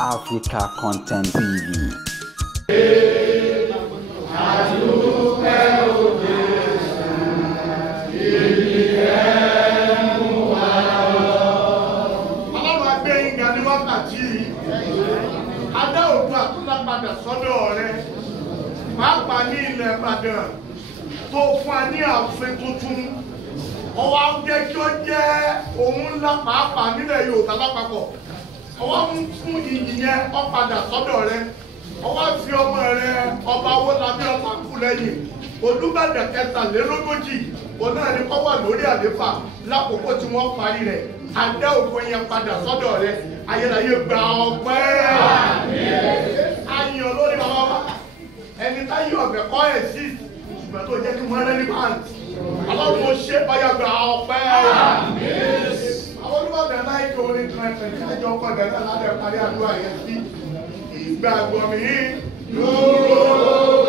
Africa Content TV. Sọ́dọ̀ rẹ̀ pàápàá ní ilẹ̀ Ìbàdàn tó fún wa ní ààfin tuntun ọwọ́ á jẹ́ kí ó jẹ́ ohun ńlá pàápàá nílẹ̀ Yorùbá lápapọ̀ ọwọ́ ń fún ìyìn yẹn ó padà sọ́dọ̀ rẹ̀ ọwọ́ fi ọmọ rẹ̀ ọba Owólabí Ọlákúlẹ́yìn Olúbàdàn kẹtàlélógójì òun náà ni kó wà lórí àléfà lákòókò tí wọ́n parí rẹ̀ adá ògo yẹn padà sọ́dọ̀ rẹ̀ ayérayé gba ọpẹ́ ayọ̀ lórí bàbá wa ẹni táyé ọ̀bẹ kọ́ ẹ̀ sí ṣùgbọ́n tó jẹ́ kí wọ́n rẹ́ ní báńkì aláwọ̀ mo ṣe ọyà gba ọpẹ́ àwọn Olúbàdàn láì tó orin tó ẹ̀fẹ̀ ní ẹjọ́ ọkọ̀ ìdẹ́gbẹ́ lábẹ́ parí àdúrà yẹn sí ìgbàgbọ́ mi dúró.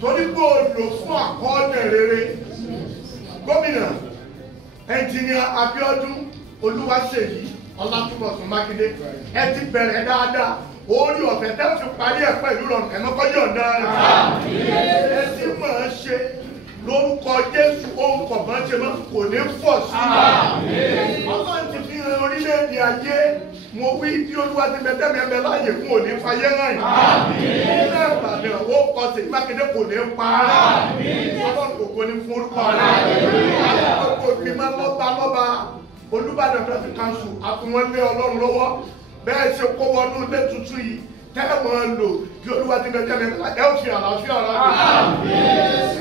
Torí pé o lò fún àkọọ́lẹ̀ rere gómìnà ẹnjìnìà Abíọ́dún Olúwaṣèyí Ọlátúbọ̀sún Mákindé ẹ ti bẹ̀rẹ̀ dáadáa orí ọ̀fẹ́ tẹ́ fi parí ẹ̀ pẹ̀lú rọrùn ẹ̀mọ́kọ́ yọ̀ǹda rẹ̀ ẹ ti mọ̀ ẹ́ ṣe lórúkọ Jésù ohun kọ̀ọ̀kan ṣe mọ́ kò ní fọ̀ sí i Ọlọ́run ti fi hàn orílẹ̀-èdè ayé mo wí tí Olúwa ti bẹ tẹ́mi ẹ̀mẹ́ láàyè fún òní fayé hàn yìí nílẹ̀ Ìbàdàn ó kọ sí Mákindé kò ní pa Ọlọ́run kò kò ní fún orúkọ rẹ̀ kò fi máa lọ́ba Olúbàdàn traffic council àtúnwọ́lé Ọlọ́run lọ́wọ́ bẹ́ẹ̀ ṣe kó wọnú ilé tuntun yìí tẹ́lẹ̀ lò bí Olúwa ti bẹ tẹ́mi ẹ̀ ó fi àlàáfíà rẹ̀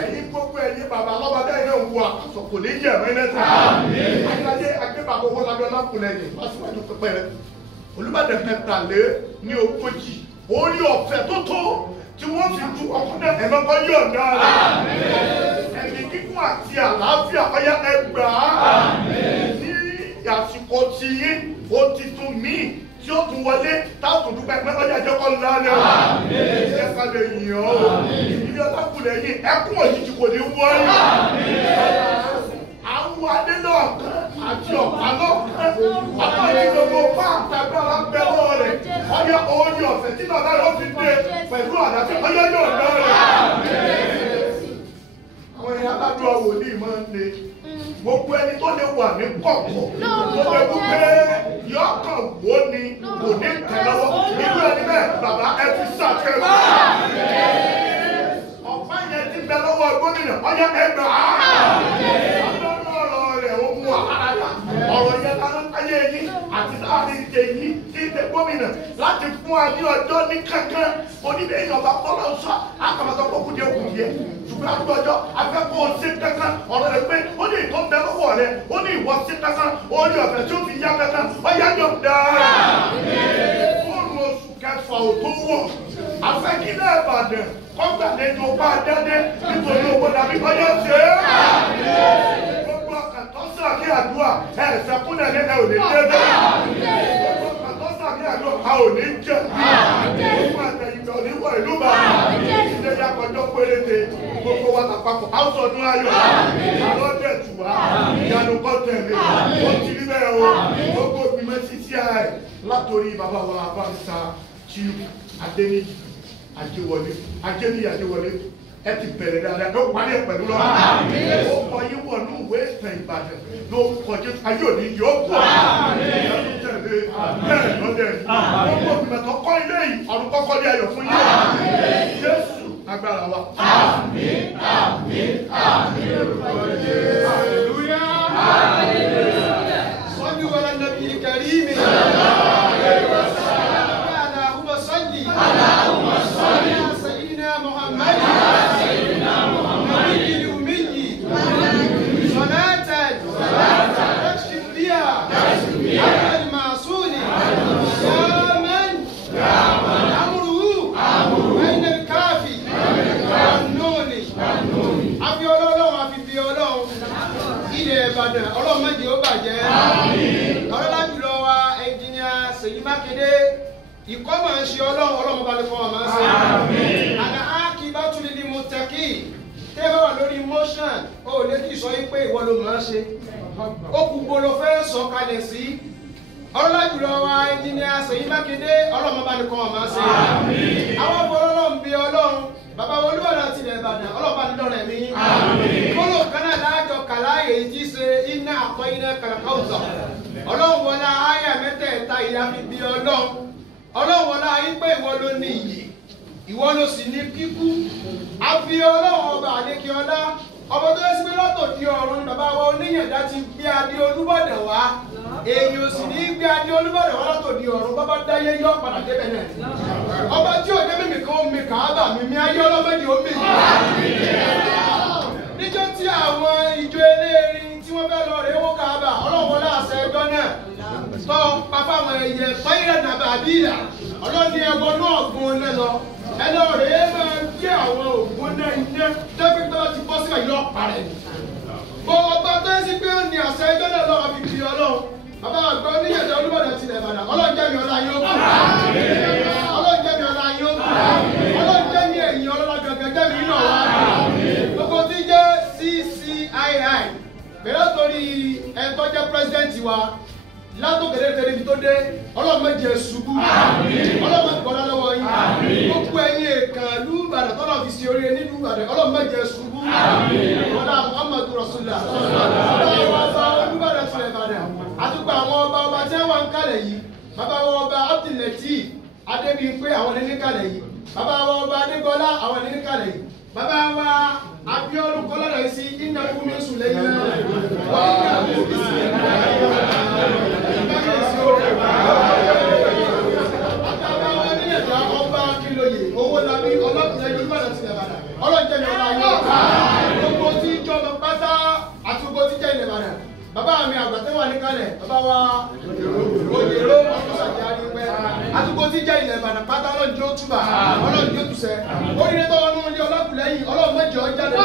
ẹ̀yin gbogbo ẹ̀yin bàbá lọ́ba bẹ́ẹ̀ yóò wọ àkàsọ̀ kò ní yẹ̀ mí lẹ́sẹ̀ ayé agbébàbọ̀ Owólabí Ọlákúlẹ́yìn lásìwájú pẹpẹ rẹ̀ Olúbàdàn kẹtàlé ní ogójì orí ọ̀fẹ́ tó tó tí wọ́n fi du ọkùnrin ẹ̀mọ́kọ́ yọ̀ǹda rẹ̀ ẹ̀mí kíkún àti àlàáfíà ọ̀yá ẹgbàá ní àsìkò tí yín ó ti tún míì tí ó tún wọlé táàtún dúpẹ́ pé ọjà jẹ́kọ́ lálẹ́ o ẹ̀jẹ̀ ká lè yìn ọ́ o ìdílé Ọlákúlẹ́yìn ẹkún òjijì kò ní wọ́ọ́yì àwọn adé náà àti ọ̀pá náà ọ̀pá ní gbogbo bá àtàgbára bẹ́ lọ́wọ́ rẹ̀ ọyọ orí ọ̀fẹ́ tí bàbá rẹ̀ ó fi dé pẹ̀lú àdáfẹ́ ọyọ yóò dá rẹ̀. àwọn èèyàn aládùn wòlíì máa ń le gbogbo ẹni tó lè wà ní kọ̀kọ̀ tó lè wú pé yọkàn wó ni kò ní tẹ̀ lọ́wọ́ irú ẹni bẹ́ẹ̀ bàbá ẹ fi ṣàkẹ́wọ́. ọ̀pá yẹn ti bẹ lọ́wọ́ gómìnà ọyọ ẹgbẹ́ ọ̀rọ̀ yẹn lánàá ayé yín àti láàrin ìjẹ yín tí ìjẹ gómìnà láti fún wa ní ọjọ́ ní kankan oníbẹ̀ èèyàn bá bọ́ lọ́wọ́ sọ àkàmọ́tọ́ kókù díẹ̀ kù díẹ̀ ṣùgbọ́n àdúgbò ọjọ́ afẹ́kọ̀ọ́ sí kankan ọ̀rọ̀ rẹ̀ pé ó ní ìtọ́ bẹ lọ́wọ́ rẹ̀ ó ní ìwọ sí kankan ó ní ọ̀fẹ́ tí ó fi yá kankan ọ̀yá yọ̀ dáa fóònù oṣù kẹfà ò tó wọ̀ afẹ́kílẹ̀ Ìbàdàn kọ́gbàlejò bá dáadé nítorí Owólabí ọyọ́ ṣe é àkàtọ́sàmì àdúrà ẹ̀sẹ̀ kúnlẹ̀ ní ẹ̀ ò ní jẹ́ bẹ́ẹ̀. àkàtọ́sàmì àdúrà a ò ní jẹ́. gbogbo àtẹ̀yìnbẹ̀ ò ní wọ ìlú bá. ìdílé ya kọjọ́ péréte gbogbo wa lápapọ̀ a ó sọdún ayọ̀. àwọn ọdẹ tù wá ìyanu kọ́ tẹ̀lé. ó ti rí bẹ́ẹ̀ o gbogbo ìgbìmọ̀ títí ẹ̀ látòrí bàbá wa Barrister Chief Adéníyì Ajéwọlé ẹ ti bẹ̀rẹ̀ dáadáa ló parí ẹ̀ pẹ̀lú lọ́wọ́ ó kọ yín wọ̀ ní ìwé ìtàn Ìbàdàn ló kọ Jésù ayé òní yóò kọ́ ìyanu tẹ̀lé bẹ́ẹ̀ lọ́dẹ̀ gbogbo ìgbìmọ̀ kọ́ ilé yìí ọdún kọ́kọ́ ní ayọ̀ fún yín Jésù agbára wa. Àmín àmín àmín. Àfi Ọlọ́run àfi fi Ọlọ́run. Ilẹ̀ Ìbàdàn Ọlọ́run má jẹ́ ó bàjẹ́. Ọlọ́lá jùlọ wa ẹnjìníà Ṣèyí Mákindé. Ìkọ́ máa ń ṣe Ọlọ́run bá lè kọ́ máa ń ṣe. Àná ákíbátú lílí mùtẹ́kì. Tẹ́ bá wà lórí motion, o lè kí sọ yí pé ìwọ ló máa ń ṣe. Ó kú gbolo fẹ́ sọ kalẹ̀ sí. Ọlọ́lá jùlọ wa ẹnjìníà Ṣèyí Mákindé Ọlọ́run bá lè kọ́ máa ń ṣe. Àwọn ọmọ Ọlọ́run bí Ọlọ́run. Bàbá Olúbàdàn tilẹ̀ Ìbàdàn ọlọ́pàá ní lọ́rọ̀ ẹ̀mí. Kóló kanáà láàjọ kàláyè tí ṣe iná àtọ́ iná kàlàkàwùsà. Ọlọ́run wọlá áyà mẹ́tẹ̀ẹ̀ta ìyá fi bí Ọlọ́run. Ọlọ́run wọlá ayé pé ìwọ ló ní iyì. Ìwọ ló sì ní kíkú. A fi Ọlọ́run ọba àlékiọlá. Ọmọ tó yẹ sí pé lọ́tò di ọ̀run ni bàbá wa oníyànjá ti gbé adé Olúbàdàn wá. Èyí ò sì ní gbé adé Olúbàdàn wá lọ́tò di ọ̀run bàbá dáyé yọ padà débẹ̀ náà. Ọba tí ò débẹ̀ mi kan ó mi Káàbà mi ayé ọlọ́mọdé ó mi. Níjọ́ tí àwọn ìjọ eléèrin tí wọ́n fẹ́ lọ rèé wó Káàbà Ọlọ́run wọlé àṣẹ ẹjọ́ náà tọ́ pápá àwọn ẹyẹ pẹ́yìrẹ́ nàbà àbíyà ọlọ́ni ẹ̀wọ̀n náà gun náà lọ ẹlọ rèé máa gbé àwọn ògùn náà iná tẹ́fí tó ti bọ́ sílẹ̀ yọ parẹ́. Bọ́ ọba tó ń sí pé ó ní àṣẹ ẹjọ́ náà lọ́wọ́ fi fi Ọlọ́run bàbá àgbà oníyànjẹ Olúbàdàn tilẹ̀ Ìbàdàn Ọlọ́run jẹ́ mi ọlá yín ó kù. Ọlọ́run jẹ́ mi ọlá yín ó kù. Ọlọ́run jẹ́ mi ẹ̀yìn ọlọ́lá gẹ́gẹ́ jẹ́ mi náà wá. Gbogbo tí jẹ́ CCII bẹ̀rẹ̀ torí ẹni tó jẹ́ pírẹsidẹ́ǹtì wa látòkèdè tẹ̀lé ibi tó dé Ọlọ́run má jẹ́ ṣubú. Ọlọ́run má gbọ́dọ̀ lọ́wọ́ yín. Gbogbo ẹ̀yin èèkàn ìlú Ìbàdàn tọ́lọ̀ fi ṣe oríire nílùú Ìbàdàn Ọlọ́run má jẹ́ ṣubú. Ọlá Muhammadu Rasulullah. Ọba Olúbàdàn tilẹ̀ Ìbàdàn. Àtúgbà àwọn ọba tí wọ́n ń kalẹ̀ yìí. Bàbá wa ọba Abdul-Lateef Adébímpé àwọn ní kalẹ̀ yìí. Bàbá wa ọba Adégbọlá àwọn ní kalẹ̀ yìí. Bàbá wa Abíọ́dún Kọ́lọ́dà sí iná fúnmi sùn lẹ́yìn náà. Wọ́n ní àwọn òbí sí ọba Akínlóye owó labí ọlọ́kùnrin Olúbàdàn tilẹ̀ Ìbàdàn ọlọ́jẹ́ mi ọba yóò ká gbogbo tí ìjọba pátá àti gbogbo tí jẹ́ ilẹ̀ Ìbàdàn bàbá mi àgbàtẹ́ wà níkàlẹ̀ bàbá wa òyèrò ọ̀tọ́sàjẹ́ adúpẹ́ àti gbogbo tí jẹ́ ilẹ̀ Ìbàdàn pátá ọlọ́jẹ́ ó túbà ọlọ́jẹ́ ó túsẹ̀ oríire tó wọnú ilé ọlọ́kùnrin Ọlọ́run mẹ́jọ jáde.